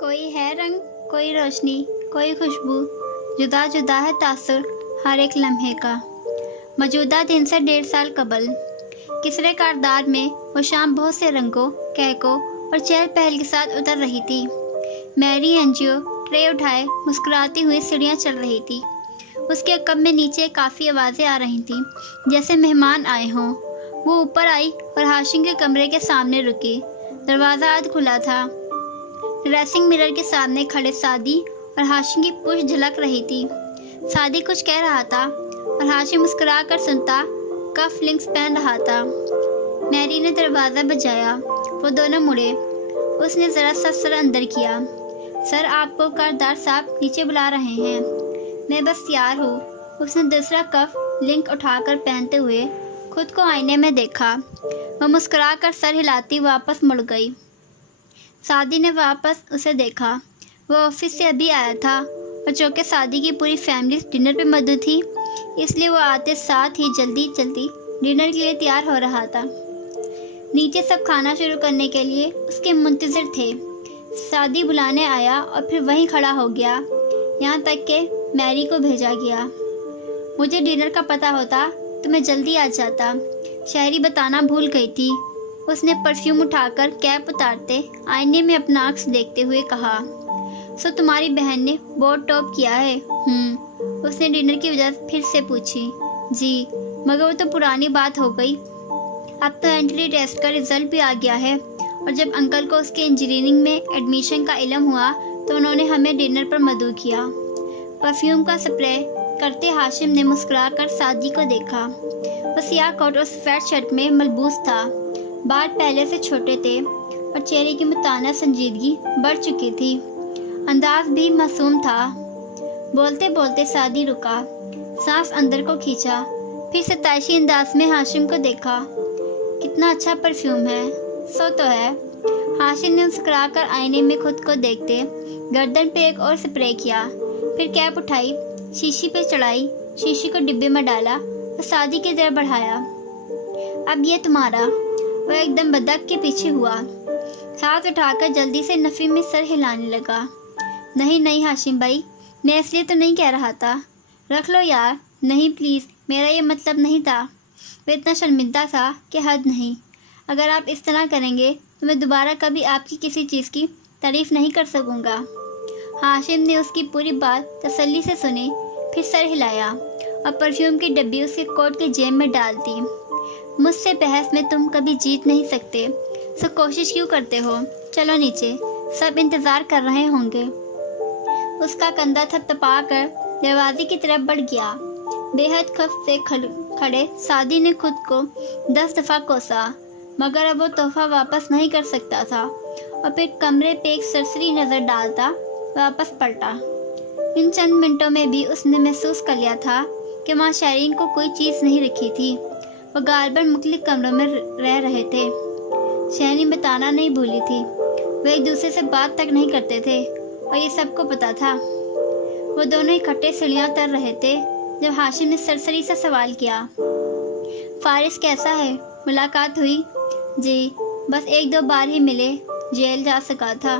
कोई है रंग, कोई रोशनी, कोई खुशबू, जुदा जुदा है तासुर हर एक लम्हे का। मौजूदा दिन से 1.5 साल कबल किसरे कारदार में वो शाम बहुत से रंगों, कहकों और चहल पहल के साथ उतर रही थी। मैरी एनजियो ट्रे उठाए मुस्कुराती हुई सीढ़ियाँ चल रही थी। उसके कब में नीचे काफ़ी आवाज़ें आ रही थीं, जैसे मेहमान आए हों। वो ऊपर आई और हाशिम के कमरे के सामने रुकी। दरवाज़ा आध खुला था। ड्रेसिंग मिरर के सामने खड़े सादी और हाशिम की पुश झलक रही थी। सादी कुछ कह रहा था और हाशिम मुस्कुरा कर सुनता। कफ लिंक्स पहन रहा था। मैरी ने दरवाज़ा बजाया। वो दोनों मुड़े। उसने ज़रा सा सर अंदर किया। सर, आपको कारदार साहब नीचे बुला रहे हैं। मैं बस तैयार हूँ। उसने दूसरा कफ लिंक उठाकर पहनते हुए खुद को आईने में देखा। वह मुस्कुरा कर सर हिलाती वापस मुड़ गई। सादी ने वापस उसे देखा। वो ऑफिस से अभी आया था और चूँकि सादी की पूरी फैमिली डिनर पे मौजूद थी, इसलिए वो आते साथ ही जल्दी जल्दी डिनर के लिए तैयार हो रहा था। नीचे सब खाना शुरू करने के लिए उसके मुंतज़िर थे। सादी बुलाने आया और फिर वहीं खड़ा हो गया, यहाँ तक कि मैरी को भेजा गया। मुझे डिनर का पता होता तो मैं जल्दी आ जाता। शायरी बताना भूल गई थी। उसने परफ्यूम उठाकर कैप उतारते आईने में अपना अक्स देखते हुए कहा, सो तुम्हारी बहन ने बहुत टॉप किया है। उसने डिनर की वजह फिर से पूछी। जी, मगर वो तो पुरानी बात हो गई। अब तो एंट्री टेस्ट का रिजल्ट भी आ गया है और जब अंकल को उसके इंजीनियरिंग में एडमिशन का इल्म हुआ तो उन्होंने हमें डिनर पर मदऊ किया। परफ्यूम का स्प्रे करते हाशिम ने मुस्कुरा कर सादी को देखा। वो सियाह कोट और सफ़ेद शर्ट में मलबूस था। बाल पहले से छोटे थे और चेहरे की मुताना संजीदगी बढ़ चुकी थी। अंदाज भी मासूम था। बोलते बोलते सादी रुका, सांस अंदर को खींचा, फिर सताइशी अंदाज में हाशिम को देखा। कितना अच्छा परफ्यूम है। सो तो है। हाशिम ने मुस्कुरा कर आईने में खुद को देखते गर्दन पे एक और स्प्रे किया, फिर कैप उठाई, शीशी पे चढ़ाई, शीशी को डिब्बे में डाला और सादी की तरफ बढ़ाया। अब ये तुम्हारा। वह एकदम बदक के पीछे हुआ, हाथ उठाकर जल्दी से नफ़ी में सर हिलाने लगा। नहीं नहीं हाशिम भाई, मैं इसलिए तो नहीं कह रहा था। रख लो यार। नहीं प्लीज़, मेरा ये मतलब नहीं था। वह इतना शर्मिंदा था कि हद नहीं। अगर आप इस तरह करेंगे तो मैं दोबारा कभी आपकी किसी चीज़ की तारीफ़ नहीं कर सकूँगा। हाशिम ने उसकी पूरी बात तसल्ली से सुनी, फिर सर हिलाया और परफ्यूम की डब्बी उसके कोट के जेब में डाल दी। मुझसे बहस में तुम कभी जीत नहीं सकते, सो कोशिश क्यों करते हो? चलो नीचे, सब इंतज़ार कर रहे होंगे। उसका कंधा थपथपा कर दरवाजे की तरफ बढ़ गया। बेहद खौफ से खड़े सादी ने खुद को 10 दफ़ा कोसा, मगर अब वो तोहफा वापस नहीं कर सकता था और फिर कमरे पे एक सरसरी नज़र डालता वापस पलटा। इन चंद मिनटों में भी उसने महसूस कर लिया था कि माँ शायरीन को कोई चीज़ नहीं रखी थी। वो गालबन मुख्तलिफ कमरों में रह रहे थे। शायरीन बताना नहीं भूली थी। वे एक दूसरे से बात तक नहीं करते थे और ये सबको पता था। वो दोनों इकट्ठे सीढ़ियाँ उतर रहे थे जब हाशिम ने सरसरी से सवाल किया, फारिस कैसा है? मुलाकात हुई? जी, बस 1-2 बार ही मिले। जेल जा सका था।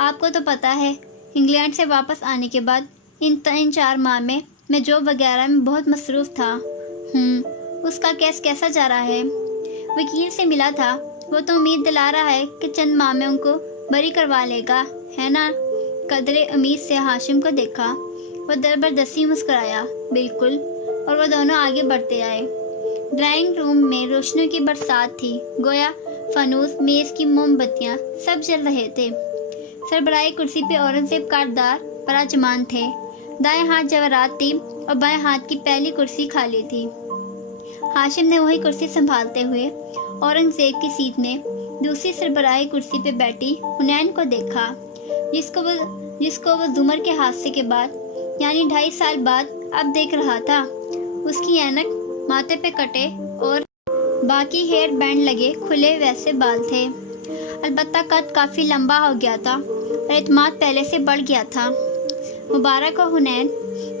आपको तो पता है, इंग्लैंड से वापस आने के बाद इन 3-4 माह में मैं जॉब वगैरह में बहुत मसरूफ़ था। उसका केस कैसा जा रहा है? वकील से मिला था। वो तो उम्मीद दिला रहा है कि चंद माह में उनको बरी करवा लेगा, है ना? कदरे उम्मीद से हाशिम को देखा। वो ज़बरदस्ती मुस्कुराया। बिल्कुल। और वो दोनों आगे बढ़ते आए। ड्राइंग रूम में रोशनियों की बरसात थी। गोया फनूस, मेज़ की मोमबत्तियाँ सब जल रहे थे। सरबराही कुर्सी पे औरंगजेब कारदार पराजमान थे। दाएं हाथ जवाहरात थी और बाएं हाथ की पहली कुर्सी खाली थी। हाशिम ने वही कुर्सी संभालते हुए औरंगजेब की सीट में दूसरी सरबराही कुर्सी पे बैठी हुनैन को देखा, जिसको वो जुमर के हादसे के बाद यानी 2.5 साल बाद अब देख रहा था। उसकी ऐनक, माथे पे कटे और बाकी हेयर बैंड लगे खुले वैसे बाल थे। अलबत्ता कद काफ़ी लंबा हो गया था और एतमाद पहले से बढ़ गया था। मुबारक हो हुनैन,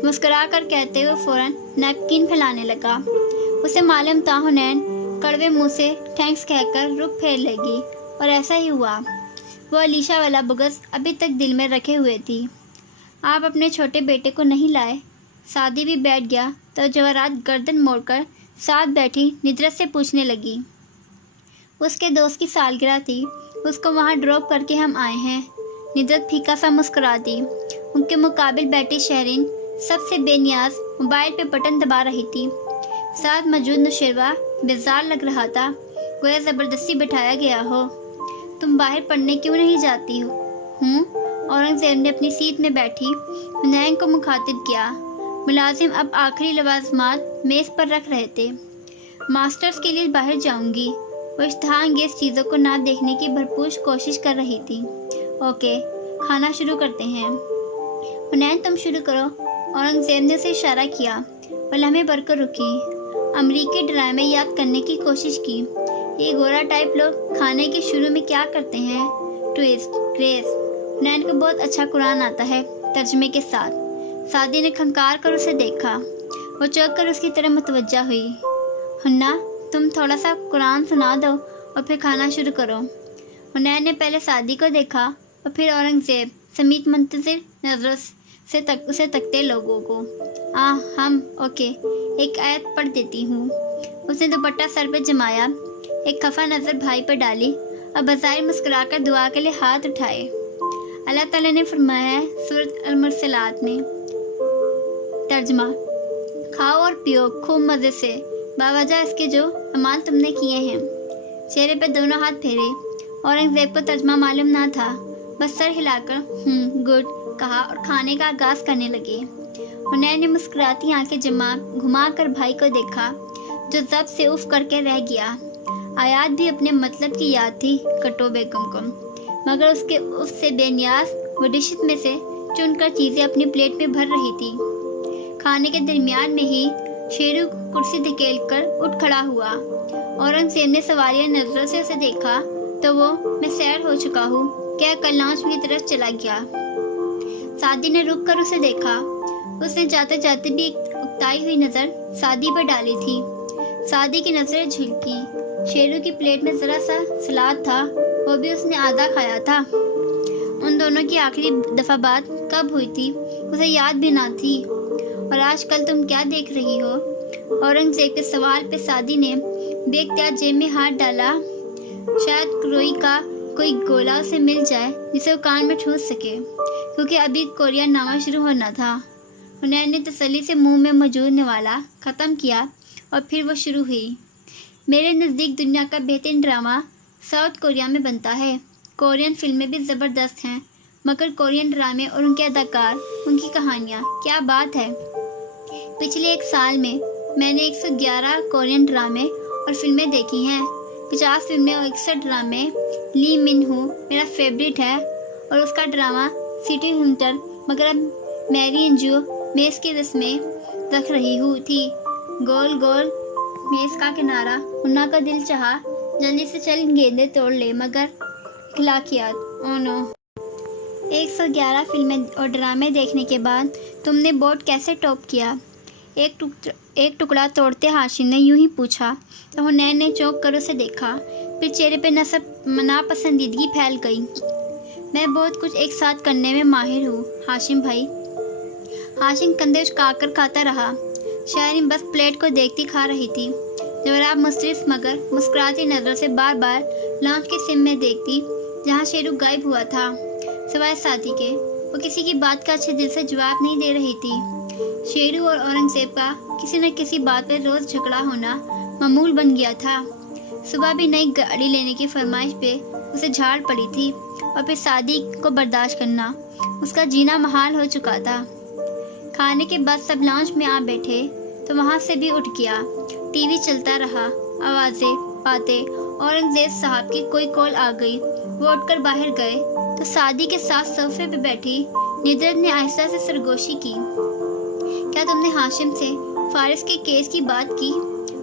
मुस्कुरा कर कहते हुए फ़ौरन नैपकिन फैलाने लगा। उसे मालूम था हुनैन कड़वे मुंह से थैंक्स कहकर रुख फेर लेगी और ऐसा ही हुआ। वो अलीशा वाला बुग़्ज़ अभी तक दिल में रखे हुए थी। आप अपने छोटे बेटे को नहीं लाए? सादी भी बैठ गया तो जवाहरात गर्दन मोड़कर साथ बैठी निद्रत से पूछने लगी। उसके दोस्त की सालगिरह थी, उसको वहाँ ड्रॉप करके हम आए हैं। निद्रत फीका सा मुस्कुरा दी। उनके मुकाबिल बैठी शहरीन सबसे बेनियाज मोबाइल पे बटन दबा रही थी। साथ मौजूद नौशेरवा बेजार लग रहा था, गोया ज़बरदस्ती बिठाया गया हो। तुम बाहर पढ़ने क्यों नहीं जाती हो? औरंगज़ेब ने अपनी सीट में बैठी हुनैन को मुखातिब किया। मुलाजिम अब आखिरी लवाज़मात मेज़ पर रख रहे थे। मास्टर्स के लिए बाहर जाऊंगी। वो इश्तहाअंगेज़ चीज़ों को ना देखने की भरपूर कोशिश कर रही थी। ओके, खाना शुरू करते हैं। हुनैन तुम शुरू करो। औरंगज़ेब ने उसे इशारा किया और लम्हे भर कर रुकी। अमरीकी ड्रामे याद करने की कोशिश की। ये गोरा टाइप लोग खाने के शुरू में क्या करते हैं? Twist, grace. हुनैन को बहुत अच्छा कुरान आता है, तर्जमे के साथ। सादी ने खंकार कर उसे देखा। वो चौंक कर उसकी तरफ मुतवज्जा हुई। हुन्ना, तुम थोड़ा सा कुरान सुना दो और फिर खाना शुरू करो। हुनैन ने पहले सादी को देखा और फिर औरंगज़ेब समीत मुंतज़िर नज़रों से उसे तकते लोगों को। हम ओके, एक आयत पढ़ देती हूँ। उसने दुपट्टा सर पे जमाया, एक खफा नज़र भाई पर डाली और बज़ाहिर मुस्कुराकर दुआ के लिए हाथ उठाए। अल्लाह ताला ने फरमाया है सूरत अल-मुरसलात में, तर्जमा, खाओ और पियो खूब मज़े से बावजह इसके जो अमाल तुमने किए हैं। चेहरे पे दोनों हाथ फेरे। औरंगज़ेब को तर्जमा मालूम ना था, बस सर हिलाकर गुड कहा और खाने का आगाज़ करने लगे। हुनैन ने मुस्कुराती आंखें घुमा कर भाई को देखा, जो ज़ब्त से उफ करके रह गया। आयात भी अपने मतलब की याद थी कटो बेगम को, मगर उसके उफ से बेनियाज वो डिश में से चुनकर चीज़ें अपनी प्लेट में भर रही थी। खाने के दरमियान में ही शेरू कुर्सी धकेल कर उठ खड़ा हुआ। औरंगज़ेब ने सवालिया नज़रों से उसे देखा तो वो मैं सैर हो चुका हूँ क्या कर लॉन्च की तरफ चला गया। सादी ने रुक कर उसे देखा। उसने जाते जाते भी एक उकताई हुई नज़र सादी पर डाली थी। सादी की नज़रें झिलकी। शेरू की प्लेट में ज़रा सा सलाद था, वो भी उसने आधा खाया था। उन दोनों की आखिरी दफ़ा बात कब हुई थी उसे याद भी ना थी। और आजकल तुम क्या देख रही हो? औरंगज़ेब के सवाल पे सादी ने बेख्तियार जेब में हाथ डाला। शायद क्रोई का कोई गोला उसे मिल जाए जिसे वो कान में ठूस सके, क्योंकि अभी कोरियन नामा शुरू होना था। हुनैन ने तसल्ली से मुंह में मौजूद निवाला ख़त्म किया और फिर वो शुरू हुई। मेरे नज़दीक दुनिया का बेहतरीन ड्रामा साउथ कोरिया में बनता है। कोरियन फिल्में भी ज़बरदस्त हैं, मगर कोरियन ड्रामे और उनके अदाकार, उनकी कहानियाँ, क्या बात है। पिछले एक साल में मैंने 111 कोरियन ड्रामे और फिल्में देखी हैं। 50 फिल्में और 61 ड्रामे। ली मिन हो मेरा फेवरेट है और उसका ड्रामा सिटी हंटर, मगर अब मैरी एंजू मेज़ की रस्में रख रही हूँ थी। गोल गोल मेज़ का किनारा। हुन्ना का दिल चाहा जल्दी से चल गेंदे तोड़ ले, मगर इखलाकियात, ओ नो। 111 फिल्में और ड्रामे देखने के बाद तुमने बोर्ड कैसे टॉप किया? एक टुकड़ा तोड़ते हाशिम ने यूं ही पूछा तो हुनैन ने चौंक कर उसे देखा। फिर चेहरे पे नापसंदीदगी फैल गई। मैं बहुत कुछ एक साथ करने में माहिर हूँ हाशिम भाई। हाशिम कंधे उचकाकर खाता रहा। शहरीन बस प्लेट को देखती खा रही थी। जवाब मुस्तरिफ मगर मुस्कुराती नज़रों से बार बार लॉन्च के सिम में देखती जहाँ शेरू गायब हुआ था। सिवाय साथी के वो किसी की बात का अच्छे दिल से जवाब नहीं दे रही थी। शेरू और औरंगज़ेब का किसी न किसी बात पर रोज़ झगड़ा होना मामूल बन गया था। सुबह भी नई गाड़ी लेने की फरमाइश पे उसे झाड़ पड़ी थी और फिर शादी को बर्दाश्त करना उसका जीना महाल हो चुका था। खाने के बाद सब लॉन्च में आ बैठे तो वहाँ से भी उठ गया। टीवी चलता रहा, आवाज़ें, बातें। औरंगज़ेब साहब की कोई कॉल आ गई। वो उठकर बाहर गए तो शादी के साथ सोफे पे बैठी निद्रत ने आहिस्ता से सरगोशी की। क्या तुमने हाशिम से फारिस के केस की बात की?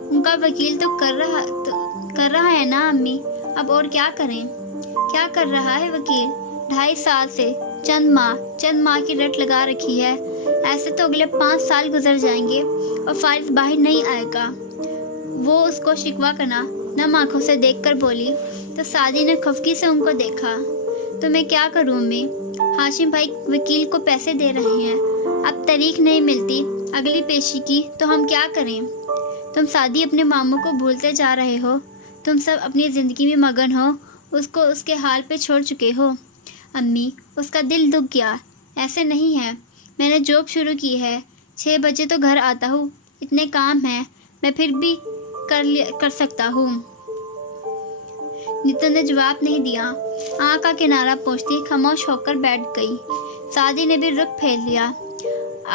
उनका वकील तो कर रहा है ना अम्मी, अब और क्या करें? क्या कर रहा है वकील? 2.5 साल से चंद माह की रट लगा रखी है। ऐसे तो अगले 5 साल गुजर जाएंगे और फारिस बाहर नहीं आएगा। वो उसको शिकवा करना नम आंखों से देखकर बोली तो सादी ने खफकी से उनको देखा। تو میں کیا کروں امی؟ ہاشم بھائی وکیل کو پیسے دے رہے ہیں، اب تاریخ نہیں ملتی اگلی پیشی کی تو ہم کیا کریں؟ تم سعدی اپنے ماموں کو بھولتے جا رہے ہو، تم سب اپنی زندگی میں مگن ہو، اس کو اس کے حال پہ چھوڑ چکے ہو۔ امی، اس کا دل دکھ گیا۔ ایسے نہیں ہے، میں نے جاب شروع کی ہے، 6 بجے تو گھر آتا ہوں، اتنے کام ہیں، میں پھر بھی کر سکتا ہوں۔ نیتو نے جواب نہیں دیا، آنکھ کا کنارہ پہنچتی خاموش ہو کر بیٹھ گئی۔ سعدی نے بھی رخ پھیر لیا۔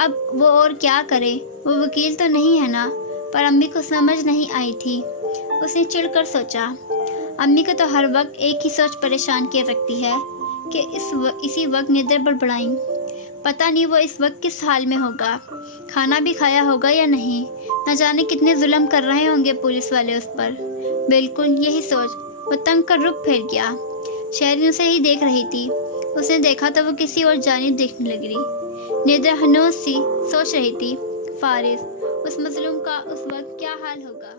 اب وہ اور کیا کرے، وہ وکیل تو نہیں ہے نا؟ پر امی کو سمجھ نہیں آئی تھی۔ اس نے چڑ کر سوچا، امی کو تو ہر وقت ایک ہی سوچ پریشان کیے رکھتی ہے کہ اسی وقت ندر بڑبڑائیں۔ پتہ نہیں وہ اس وقت کس حال میں ہوگا، کھانا بھی کھایا ہوگا یا نہیں، نہ جانے کتنے ظلم کر رہے ہوں گے پولیس والے اس پر۔ بالکل یہی سوچ وہ تنگ کر رخ پھیر گیا۔ شہریوں سے ہی دیکھ رہی تھی، اس نے دیکھا تو وہ کسی اور جانب دیکھنے لگ رہی۔ ندر ہنوز سی سوچ رہی تھی، فارس، اس مظلوم کا اس وقت کیا حال ہوگا۔